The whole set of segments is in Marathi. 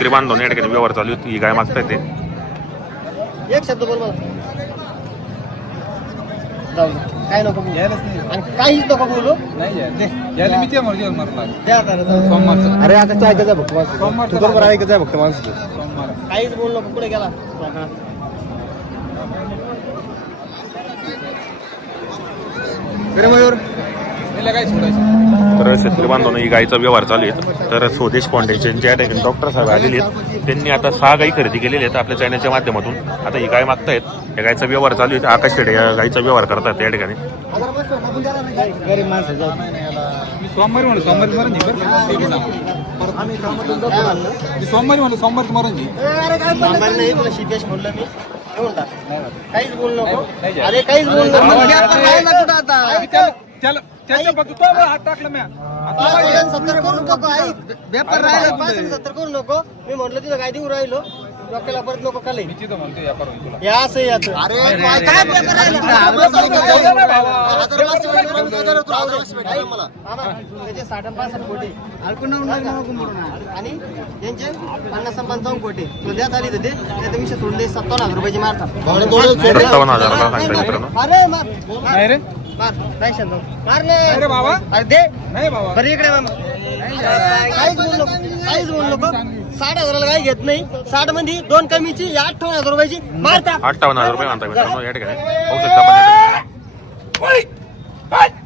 तरी बांधून या ठिकाणी व्यवहार चालू आहे. ही गाय मागताय ते. एक शब्द बोल. काय नको बोलू. यायलाच नाही. आणि काहीच नको बोलू. नाही अरे आता तू ऐकत जा फक्त माणसं. बरोबर माणसं. काहीच बोलू नको. पुढे गेला. मयूर. तर शेतकरी बांधवांनो ही गायचा व्यवहार चालू आहे. तर स्वदेश फाउंडेशन ज्या ठिकाणी डॉक्टर साहेब आलेले आहेत त्यांनी आता सहा गायी खरेदी केलेली आहेत आपल्या चॅनलच्या माध्यमातून. आता ही गाय मागतायत. या गायचा व्यवहार चालू आहे. आकाश शेडे या गायचा व्यवहार करतात या ठिकाणी. सोमवारी म्हणलो सोमवारी मरण सोमवारी म्हणलो सोमवारी मरण काहीच बोलू नको. अरे काहीच बोलू नको. त्याला त्याच्या फक्त हात टाकला म्या. पाच सत्तर करू नको ऐक. व्यापार राहिला पाच सत्तर करू नको. मी म्हटलं तिथं काय देऊ राहिलो? डोक्याला परत नको खाली. मी तिथं म्हणतो व्यापार होईल तुला. या असं याचं. अरे काय व्यापार राहिला? आम्हा, त्याचे साठ आणि पासष्ट कोटी. आणि यांचे पन्नास आणि पंचावन्न कोटी. तो द्यात आली तर ते त्याचा विषय सोडले सत्तावन्न हजार रुपयाची मारतात. अरे मार नाही रे मार नाही शांत. हो. मार रे. नाही रे बाबा. अरे दे. नाही बाबा. बरं इकडे मामा काहीच बोलू नको. काहीच बोलू नको. साठ हजाराला काही घेत नाही. साठमध्ये दोन कमीची या अठ्ठावन्न हजार रुपयाची. मारता अठ्ठावन्न हजार रुपये म्हणता मित्रांनो या ठिकाणी. पाहू शकता आपण या ठिकाणी.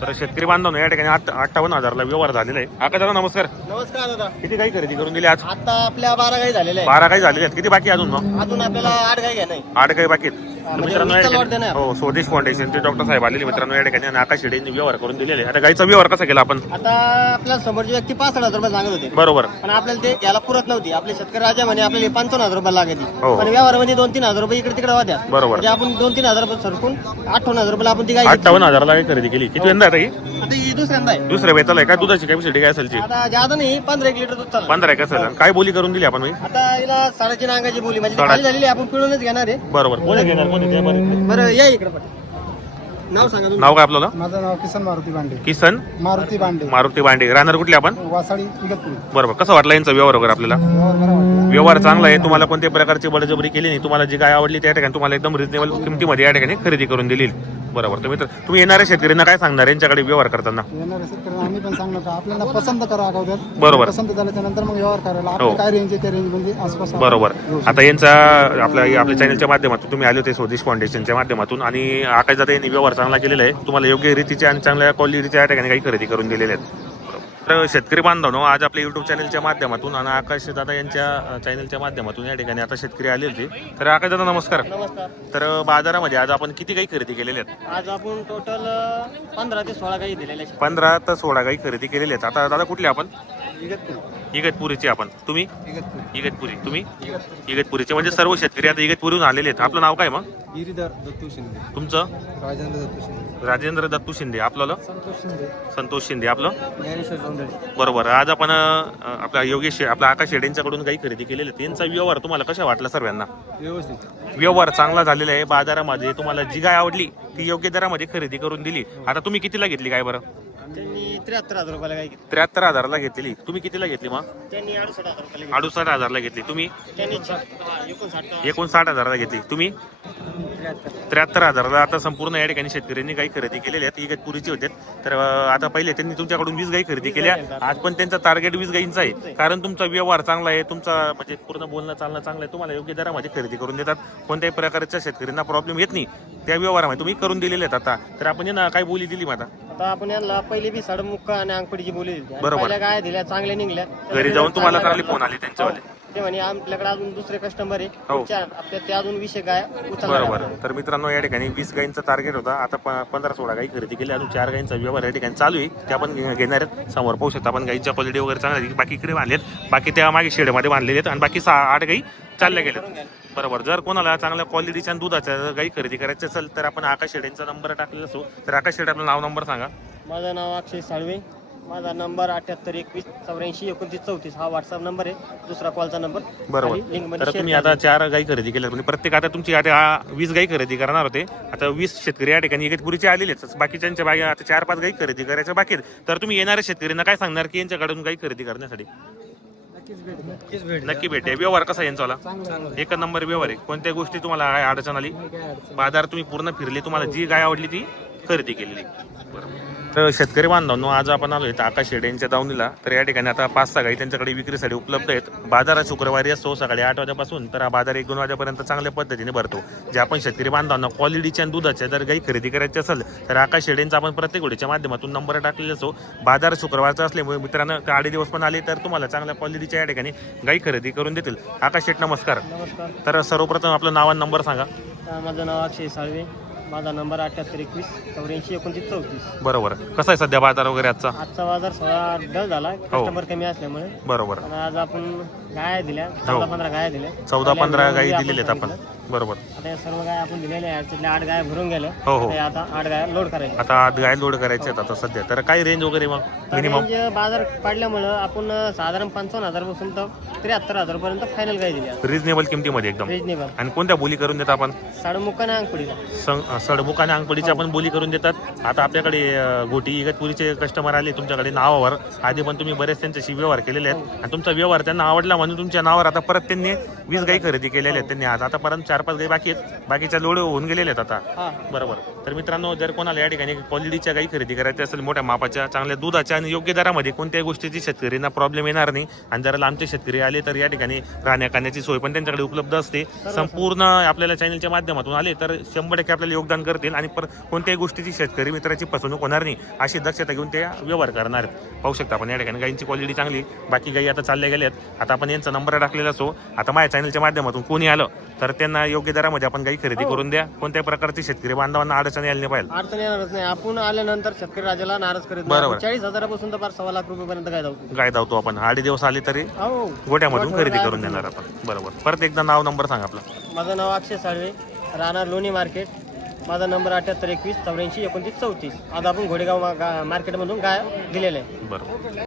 तर शेतकरी बांधवांनो या ठिकाणी आठ- अठ्ठावन्न हजारला व्यवहार झालेला आहे. आका दादा नमस्कार. नमस्कार दादा. किती गाई खरेदी करून दिली आज? आता आपल्या बारा काही झालेल्या बारा गाई झालेल्या आहेत. किती बाकी आहे अजून मग? अजून आपल्याला आठ काही घ्या नाही आठ गाई बाकी आहेत. मित्रांनो या ठिकाणी आहे हो स्वदेश फाउंडेशनचे डॉक्टर साहेब आलेले मित्रांनो या ठिकाणी आणि आकाश शेडेंनी व्यवहार करून दिलेले. आता गाईचा व्यवहार कसा केला आपण आता आपल्याला समोरची व्यक्ती पाच हजार रुपये सांगत होते बरोबर पण आपल्याला ते घ्यायला पुरत नव्हती आपले शेतकरी राजा म्हणे आपल्याला पंचावन्न हजार रुपये लागायची हो. पण व्यवहारामध्ये दोन तीन हजार रुपये इकडे तिकडे होत्या बरोबर. म्हणजे आपण दोन तीन हजार रुपये सरकून अठ्ठावन्न हजार रुपये आपण ती गाय घेतली. अठ्ठावन्न हजारला गाई खरेदी केली किती यंदा आता ही आता ही दुसऱ्यांदा आहे. दुसऱ्या वेताला आहे. का दुधाची कॅपॅसिटी काय असेलची आता जादा नाही पंधरा एक लिटर दूध पंधरा एक असेल. काय बोली करून दिली आपण मी? आता हिला साडेतीन अंगाची बोली म्हणजे ती खाली झालेली आहे, आपण पिळूनच घेणार आहे. बरोबर. कोणी घेणार? कोणी? त्या बरं. बरं या इकडे पण. नाव सांगा तुम्ही नाव काय आपल्याला? माझं नाव किसन मारुती बांडे किसन? मारुती बांडे मारुती बांडे राहणार कुठले आपण? वासाळी इगतपुरी. बरोबर. कसं वाटलं यांचा व्यवहार वगैरे आपल्याला? व्यवहार चांगला आहे. तुम्हाला कोणत्याही प्रकारची बळजबरी केली नाही? तुम्हाला जी काय आवडली त्या ठिकाणी तुम्हाला एकदम रिजनेबल किमतीमध्ये या ठिकाणी खरेदी करून दिली. बरोबर. तर मित्र तुम्ही येणाऱ्या शेतकऱ्यांना काय सांगणार? यांच्याकडे व्यवहार करताना. येणाऱ्या शेतकऱ्यांना आम्ही पण सांगणार का आपल्याला पसंत करा अगोदर. बरोबर. पसंत झाल्याच्यानंतर मग व्यवहार करायला. हो. आपली काय रेंज आहे त्या रेंजमध्ये आसपास आपण बरोबर. आता यांचा आपल्या आपल्या चॅनलच्या माध्यमातून तुम्ही आले होते स्वदेश फाउंडेशनच्या माध्यमातून आणि आकाश दादा यांनी व्यवहार चांगला केलेला आहे. तुम्हाला योग्य रीतीचे आणि चांगल्या क्वालिटीच्या या ठिकाणी काही खरेदी करून दिलेले आहेत. तर शेतकरी बांधवांनो आज आपल्या युट्यूब चॅनलच्या माध्यमातून आणि आकाश दादा यांच्या चॅनलच्या माध्यमातून या ठिकाणी आता शेतकरी आले होते. तर आकाश दादा नमस्कार. नमस्कार. तर बाजारामध्ये आज आपण किती काही खरेदी केलेल्या आहेत? आज आपण टोटल पंधरा ते सोळा काही दिलेल्या आहेत. पंधरा तर सोळा काही खरेदी केलेल्या आहेत. आता दादा कुठले आपण? इगतपुरीचे आपण. तुम्ही? इगतपुरी. इगतपुरी. तुम्ही? इगतपुरीचे. म्हणजे सर्व शेतकरी आता इगतपुरीहून आलेले आहेत. आपलं नाव काय मग? गिरीधर दत्तू शिंदे. तुमचं? राजेंद्र दत्तू शिंदे. राजेंद्र दत्तू शिंदे. आपलं संतोष शिंदे. संतोष शिंदे. आपलं? बरोबर. आज आपण आपला योगेश आपला आकाश शेडेंच्याकडून काही खरेदी केलेले आहेत. यांचा व्यवहार तुम्हाला कशा वाटला सर्वांना? व्यवस्थित. व्यवहार चांगला झालेला आहे. बाजारामध्ये तुम्हाला जी गाय आवडली ती योग्य दरामध्ये खरेदी करून दिली. आता तुम्ही कितीला घेतली काय बरं? त्यांनी त्र्याहत्तर हजार रुपयाला काही घेतली? त्र्याहत्तर हजारला घेतलेली. तुम्ही कितीला घेतली मग? त्यांनी अडुसष्ट हजार रुपयाला घेतली. अडुसष्ट हजारला घेतली. तुम्ही? त्यांनी छ- हा, एकोणसाठ एकोणसाठ हजारला घेतली. तुम्ही? त्र्याहत्तर. हजारला. आता संपूर्ण या ठिकाणी शेतकऱ्यांनी काही खरेदी केलेल्या आहेत. इगतपुरीचे होते. तर अं, आता पहिले त्यांनी तुमच्याकडून वीस गाई खरेदी केल्या. आज पण त्यांचा टार्गेट वीस गाईंचा आहे. कारण तुमचा व्यवहार चांगला आहे. तुमचा म्हणजे पूर्ण बोलणं चालणं चांगलं आहे. तुम्हाला योग्य दरामध्ये खरेदी करून देतात. कोणत्याही प्रकारच्या शेतकऱ्यांना प्रॉब्लेम येत नाही. त्या व्यवहारामध्ये तुम्ही करून दिलेले आहेत आता. तर आपण यांना काय बोली दिली माझा आता? आपण यांना पहिली बी साडमुक्का आणि अंगपडीची बोली दिली आणि बरोबर. पहिल्या गाय दिल्या चांगल्या निघल्या घरी जाऊन तुम्हाला चांगले फोन आले त्यांच्यावाले. ते म्हणे आपल्याकडे अजून दुसरे कस्टमर आहे. हो. पुढच्या हप्त्यात ते अजून विषय गाय उचलणार बरोबर. आहे. तर मित्रांनो या ठिकाणी वीस गाईंचा टार्गेट होता. आता प- पंधरा सोळा गाई खरेदी केली. अजून चार गाईंचा व्यवहार या ठिकाणी चालू आहे. त्या पण घे- घेणार आहेत. समोर पाहू शकता आपण गाईच्या क्वालिटी वगैरे चांगल्या आहेत. बाकी इकडे बांधलेत. बाकी त्या मागे शेडमध्ये बांधलेले आहेत. आणि बाकी सहा आठ गाई चालल्या गेल्यात. बरोबर. जर कोणाला चांगल्या क्वालिटीच्या आणि दुधाच्या जर गाई खरेदी करायची असेल तर आपण आकाश शेडेंचा नंबर टाकलेला असो. तर आकाश शेड आपलं नाव नंबर सांगा. माझं नाव अक्षय साळवे. माझा नंबर अठ्याहत्तर एकवीस चौऱ्याऐंशी एकोणतीस चौतीस हा व्हॉट्सअप नंबर आहे. दुसरा कॉलचा नंबर बरोबर. तर तुम्ही आता चार गाई खरेदी केल्या म्हणजे प्रत्येक आता तुमची आता वीस गाई खरेदी करणार होते. आता वीस शेतकरी या ठिकाणी इगतपुरीचे आलेले आहेत. बाकीच्यांच्या बागी आता चार पाच गाई खरेदी करायच्या बाकी आहेत. तर तुम्ही येणाऱ्या शेतकऱ्यांना काय सांगणार की यांच्याकडून गाई खरेदी करण्यासाठी? नक्कीच भेट. नक्की भेटे. व्यवहार कसा आहे यांचा चांगलं एक नंबर व्यवहार आहे. कोणत्या गोष्टी तुम्हाला काय अडचण? आली बाजार तुम्ही पूर्ण फिरले. तुम्हाला जी गाय आवडली ती खरेदी केलेली. तर शेतकरी बांधवांनो आज आपण आलो इथं आकाश शेडे यांच्या दावणीला. तर या ठिकाणी आता पाच सहा गाई त्यांच्याकडे विक्रीसाठी उपलब्ध आहेत. बाजार हा शुक्रवारी असतो सकाळी आठ वाजेपासून. तर हा बाजार एक दोन वाजेपर्यंत चांगल्या पद्धतीने भरतो. जे आपण शेतकरी बांधवांना क्वालिटीच्या आणि दुधाच्या जर गाई खरेदी करायची असेल तर आकाश शेडेंचा आपण प्रत्येक वेळेच्या माध्यमातून नंबर टाकलेला असो बाजार शुक्रवारचा असल्यामुळे मित्रांनो आडे दिवस पण आले तर तुम्हाला चांगल्या क्वालिटीच्या या ठिकाणी गाई खरेदी करून देतील. आकाश शेट नमस्कार. नमस्कार. तर सर्वप्रथम आपलं नाव आणि नंबर सांगा. माझं नाव अक्षय साळवे. माझा नंबर अठ्याहत्तर एकवीस चौऱ्याऐंशी एकोणतीस चौतीस. बरोबर. कसा आहे सध्या बाजार वगैरे आजचा? आजचा बाजार थोडा डल झाला. कस्टमर कमी असल्यामुळे. बरोबर. आज आपण गाया दिल्या. चौदा पंधरा गाया दिल्या. चौदा पंधरा आपण दिलेल्या आहेत आपण. बरोबर. आता या सर्व गाय आपण दिलेल्या आहेत. त्यातल्या आठ गाया भरून गेल्या. हो हो. आता आठ गाया लोड करायच्या. आता आठ गाय लोड करायचे आहेत आता सध्या. तर काय रेंज वगैरे मग? मिनिमम रेंज बाजार पाडल्यामुळं आपण साधारण पंचावन्न हजारपासून तर त्र्याहत्तर हजार पर्यंत फायनल गाय दिल्या रिजनेबल किमतीमध्ये एकदम. रिजनेबल आणि कोणत्या बोली करून देतात आपण? साडमुक्का आणि अंगपुडीला सं- सडबुक आणि अंगपडीची आपण बोली करून देतात. आता आपल्याकडे अं, गोटी इगतपुरीचे कस्टमर आले तुमच्याकडे नावावर. आधी पण तुम्ही बरेच त्यांच्याशी व्यवहार केलेले आहेत. आणि तुमचा व्यवहार त्यांना आवडला म्हणून तुमच्या नावावर आता परत त्यांनी वीस गाई खरेदी केलेल्या आहेत. त्यांनी आज आतापर्यंत चार पाच गाई बाकी आहेत. बाकीच्या लोड होऊन गेलेले आहेत आता. बरोबर. तर मित्रांनो जर कोणाला या ठिकाणी क्वालिटीच्या गाई खरेदी करायची असेल मोठ्या मापाच्या चांगल्या दुधाच्या आणि योग्य दरामध्ये कोणत्याही गोष्टीची शेतकऱ्यांना प्रॉब्लेम येणार नाही. आणि जर लांबचे शेतकरी आले तर या ठिकाणी राहण्या खाण्याची सोय पण त्यांच्याकडे उपलब्ध असते. संपूर्ण आपल्याला चॅनलच्या माध्यमातून आले तर शंभर टक्के आपल्याला योगदान करतील आणि पर कोणत्याही गोष्टीची शेतकरी मित्राची फसवणूक होणार नाही अशी दक्षता घेऊन ते व्यवहार करणार आहेत. पाहू शकता आपण या ठिकाणी गाईंची क्वालिटी चांगली बाकी गाई आता चालल्या गेल्यात. आता आपण यांचा नंबर टाकलेला असो आता माझ्या चॅनलच्या माध्यमातून कोणी आलं तर त्यांना योग्य दरामध्ये आपण गाई खरेदी करून द्या. कोणत्याही प्रकारची शेतकरी बांधवांना अडचण यायला नाही पाहिजे. अडचण येणारच नाही. आपण आल्यानंतर शेतकरी राजाला नाराज करीत बरोबर. चाळीस हजारापासून तर फार सव्वा लाख रुपयेपर्यंत काय जाऊ गाय धावतो आपण. आठ दिवस आले तरी हो. गोट्यामधून खरेदी करून देणार आपण. बरोबर. परत एकदा नाव नंबर सांगा आपला. माझं नाव अक्षय साळवे. राहणार लोणी मार्केट. माझा नंबर अठ्याहत्तर एकवीस चौऱ्याऐंशी एकोणतीस चौतीस. आज आपण घोडेगाव मा- गा- मार्केटमधून गाय दिलेले आहे. बरोबर.